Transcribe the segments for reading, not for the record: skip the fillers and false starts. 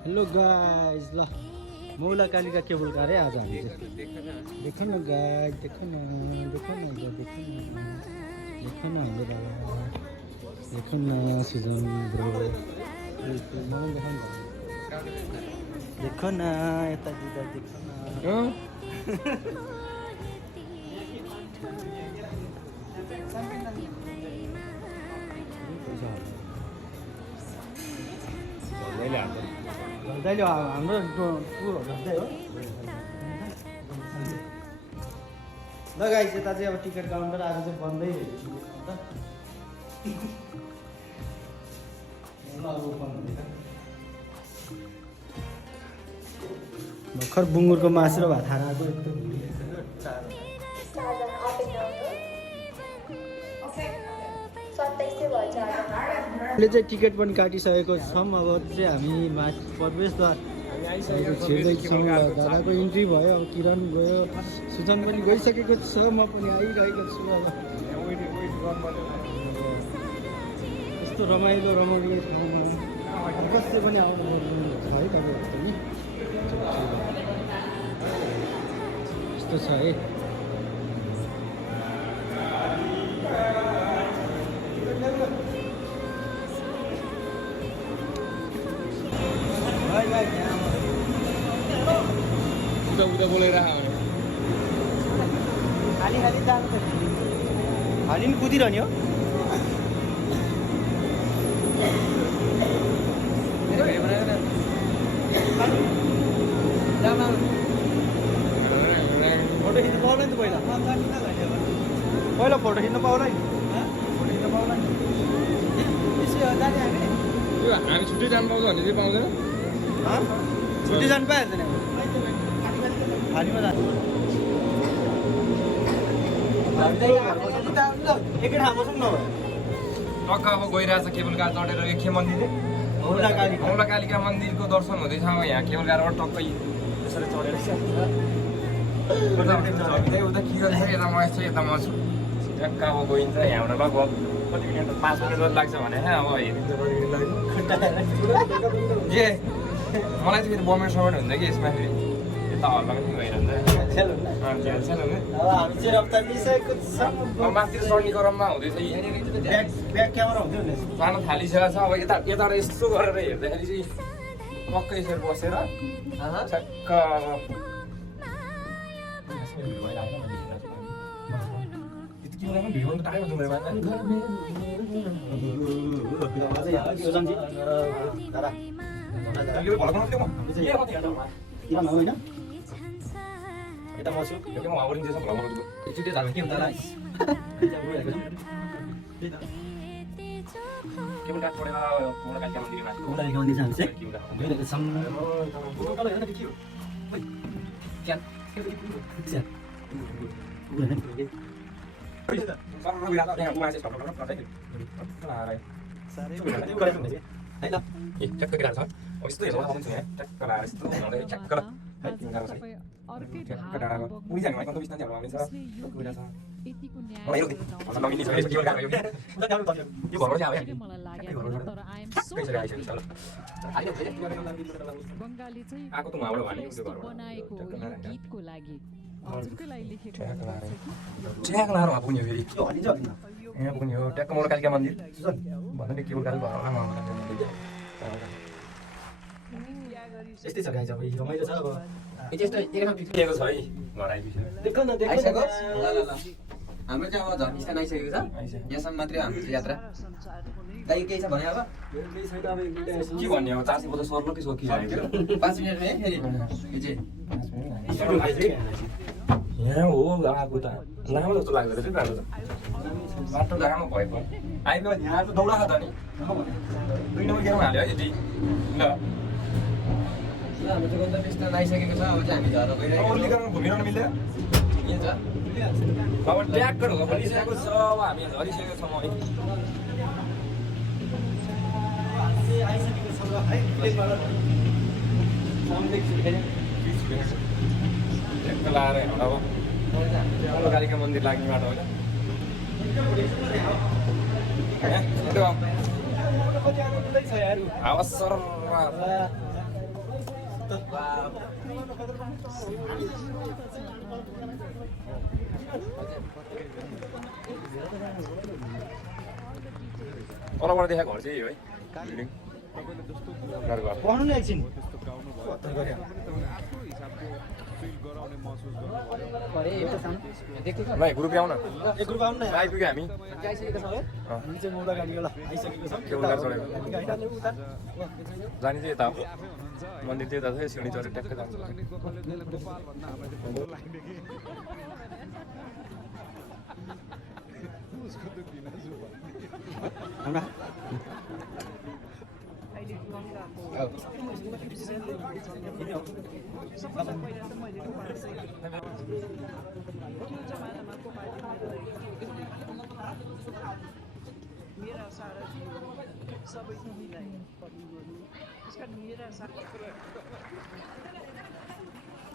Hello guys ल मौला Kalika cable car है आज हामी चाहिँ देखो न गाइस देखो न हाम्रो दादा देखो न सुजन ब्रो देखो न यता दिदा देखो न झन्डैले हाम्रो टुरहरू झन्डै हो ल गाइस यता चाहिँ अब टिकट काउन्टर आज चाहिँ बन्दै भर्खर बुङ्गुरको मासु र भात खाएर आएको एकदम ले चाहिँ टिकट पनि काटिसकेको छौँ अब चाहिँ हामी माथि प्रवेशद्वार छिर्दैछौँ दादाको इन्ट्री भयो अब किरण गयो सुजन पनि गइसकेको छ म पनि आइरहेको छु अब यस्तो रमाइलो ठाउँमा कसै पनि आउनु छ है तपाईँहरू पनि यस्तो छ है उता बोलेर खाली जान्छ खाली पनि कुदिरहने हो फोटो खिच्नु पाउला नि त पहिला फोटो खिच्नु पाउला नि हामी छुट्टै जानु पाउँछ भने चाहिँ पाउँदैन छुट्टी जानु पाइहाल्छ नि खालीमा जानु एकै ठाउँ बसौँ न टक्क अब गइरहेछ केबल कार चढेर यो के मन्दिर औला कालिका मन्दिरको दर्शन हुँदैछ अब यहाँ केबल कारबाट टक्कै यसरी चढेर उता किरण छ यता महेश छ यता म छु टक्क अब गइन्छ यहाँबाट लगभग कति मिनट 5 मिनट जति लाग्छ भने अब हेरिन्छ ए मलाई चाहिँ फेरि बमेर समेट हुन्छ कि यसमा फेरि यता हल्ला पनि भइरहन्छ माथितिर चढ्ने क्रममा हुँदैछ जान थालिसकेको छ अब यताबाट यस्तो गरेर हेर्दाखेरि चाहिँ पक्कै यसरी बसेर ठ्याक्क होइन यता मछु के म आवरिन्छ सब भ्लग गर्छु एकचोटि जानु के हुन्छ होला के पनि काट परेर पुरा काट मन्दिरमा पुरा मन्दिर जान्छ है गइरहेको छौँ फोटो हेर्न के हो ओइ च्यान के यहाँ पुग्ने हो ट्याक्क मोर कालिका मन्दिर भन्नु नि केबल कारको घरमा यस्तै छ गाइस अब रमाइलो छ अब यस्तो एकैठाउँ टिकेको छ है घर आइपुग्यो देखो न आइसक्यो ल हाम्रो चाहिँ अब झन् स्थान आइसकेको छ यहाँसम्म मात्रै हाम्रो चाहिँ यात्रा दाइ केही छ भने अब के भन्ने अब 450 सर्लकै सकिसक्यो 5 मिनेटमै फेरि यो चाहिँ यहाँ हो आएको त लामो जस्तो लाग्दो रहेछ बाटो त बाटो लामो भएको आइपुग्यो यहाँ त दौडा त नि 2 नम्बर गेटमा हाल्यो है यति ल हाम्रो चाहिँ गन्तव्य स्थान आइसकेको छ अब चाहिँ हामी झर्न गइरहेको ओर्ली गरेर घुमिरहनु मिल्दैन के छ अब ट्याक्कर हो भनिसकेको छ अब हामी झरिसकेको छौँ है ट्याक्क लाएर हिँड्नु अब कालिका मन्दिर लाग्ने बाटो होइन हावा सर तलबाट देखाएको घर चाहिँ यही हो है बिल्डिङ घर घर पढ्नु नि एकछिन ल ग्रुप आउन एक ग्रुप आउनु न आइपुग्यो हामी हामी चाहिँ मौला गाडीवाला आइसकेको छ केवल गाडी चढेको जाने चाहिँ यता हो मन्दिर चाहिँ यता छ सिँढी चढेर ट्याक्कै जान्छ हाम्रा मेरा सारा जीवन सबै तिमीलाई पढ्नु गर्नु त्यस कारण मेरा सारा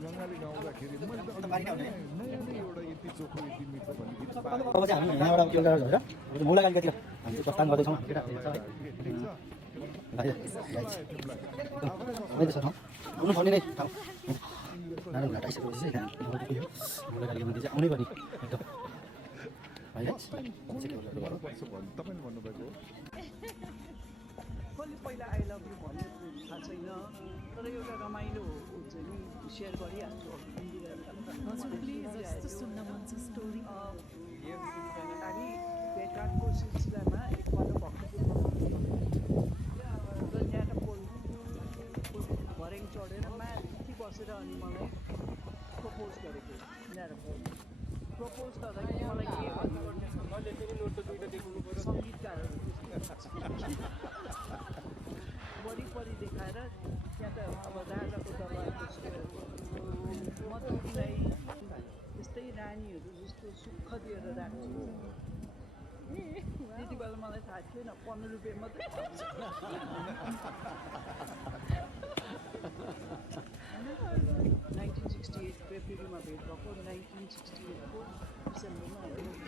गङ्गाले गाउँदाखेरि मैले त नयाँ नै एउटा यति चोखो यति मिठो भन्ने गीत अब चाहिँ हामी यहाँबाट के गरेर झरेर अब मौला गाडीतिर हामी चाहिँ प्रस्थान गर्दैछौँ हामी केटाहरू छ है भाइ भाइ छ ठाउँ आउनु पर्ने नै ठाउँ नारायण घाट आइसकेपछि मौला गाडीको मन्दिर चाहिँ आउनै पर्ने एकदम भाइ तपाईँले भन्नुभएको कसले पहिला आई लभ यु भन्ने थाहा छैन तर एउटा रमाइलो हुन्छ नि सेयर गरिहाल्छु हामी भेटघाटको सिलसिलामा एकपल्ट भक्तपुर त्यहाँबाट भर्याङ चढेर माथि बसेर अनि मलाई प्रपोज गरेको प्रपोज गर्दाखेरि मलाई के भन्नु सङ्गीतकारहरू वरिपरि देखाएर त्यहाँ त अब राजाको दरबारको म तिमीलाई यस्तै रानीहरू जस्तो सुख दिएर राख्छु त्यति बेला मलाई थाहा थिएन 15 रुपियाँ मात्रै 1968 फेब्रुअरीमा भेट भएको 1968को डिसेम्बरमा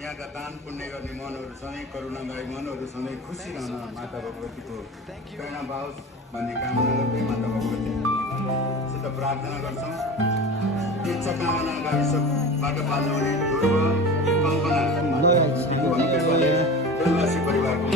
यहाँका दान पुण्य गर्ने मनहरू सधैँ करुणामय मनहरू सधैँ खुसी रहन माता भगवतीको प्रेरणा पाओस् भन्ने कामना गर्दै माता भगवतीसित प्रार्थना गर्छौँ। इच्छा कामना गाविसबाट पाल्नुहुने ध्रुव कल्पना देलवासी परिवारको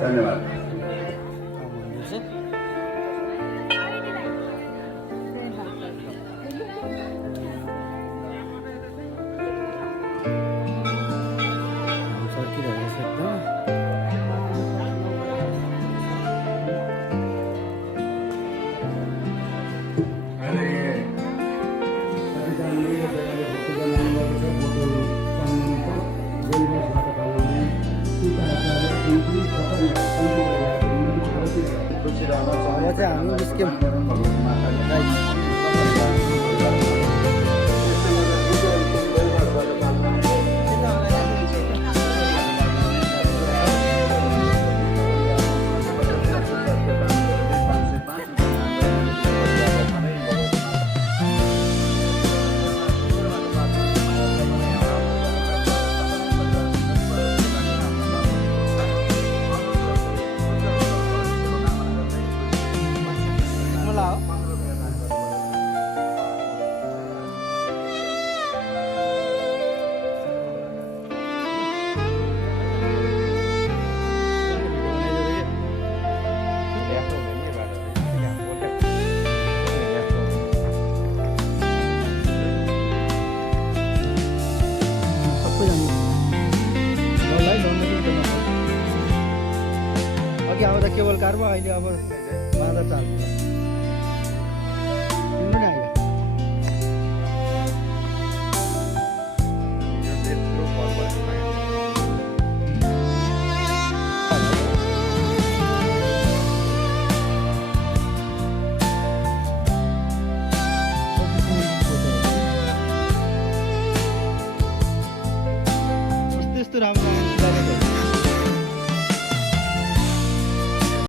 धन्यवाद। हामी निस्क्यौँ आउँदा केवल कारमा अहिले अब मादर चाल